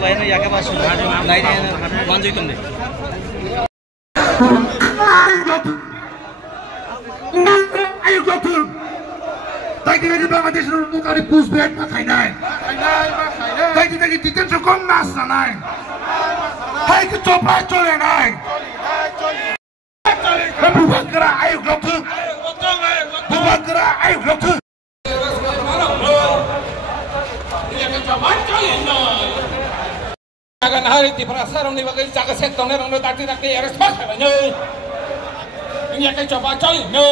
lain ya ke pas lain manjui tumde ayo gotul tadi di Bangladesh untuk ada pushback makai naik tadi detention kom nas naik hai ke coba cole naik bukan gerak ayo gotul bukan gerak ayo gotul akan hari di perasaan ni bagai jaga sektor ni orang tak harus pakai ni. Ini akan coba coy ni.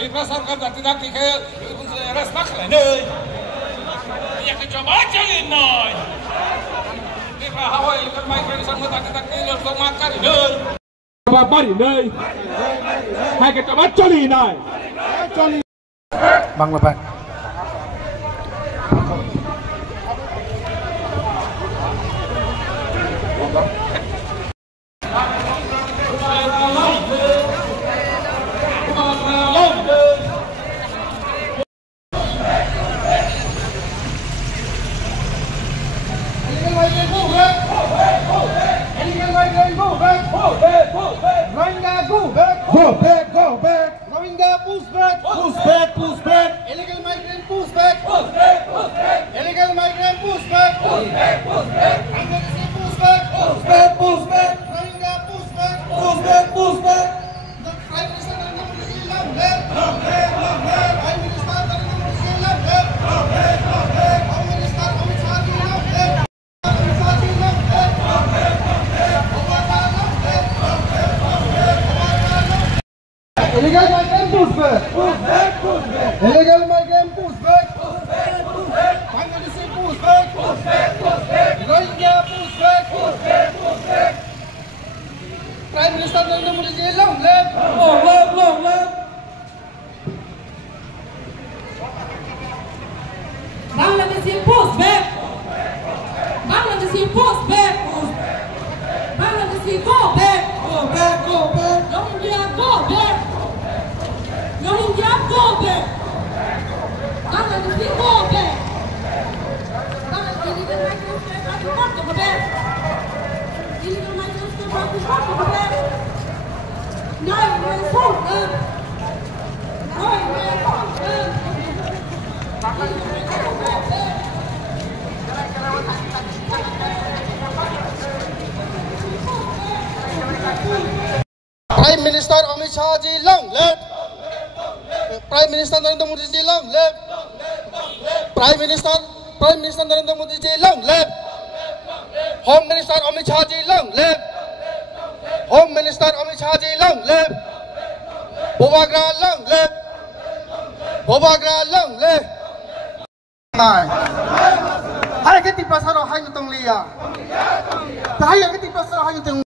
Di perasaan kan tak harus pakai ni. Ini akan coba coy ni. Di perasaan kan migrasi sama tak harus makan ni. Coba bari ni. Hai kita coba coy ni. Bang lepas. Illegal migrant push back. Illegal migrant push back. Emergency push back. Rohingya push back. The Prime Minister Narendra Modi ji long live. Prime Minister Narendra Modi ji long live. Home Minister Amit Shah ji long live. Illegal migrant push back. Illegal migrant push back. Bangladeshi push back. Rohingya push back. Prime Minister Narendra Modi ji long live. Long live. Bangladeshi push back. Bangladeshi push back. Bangladeshi go back. Rohingya go back. Rohingya go back. Bangladeshi go back. Bangladeshi illegal migrants have to go back. Illegal migrants have to go back. No, we're for them. No, we're for them. Prime Minister Amit Shah ji long live. Prime Minister Narendra Modi ji long live. Prime Minister Narendra Modi ji long live. Home Minister Amit Shah ji long live. Home Minister Amit Shah ji long live. Bobagra long live. Hai cái tipe pasar hai nutong liya. Hai cái tipe pasar hai nutong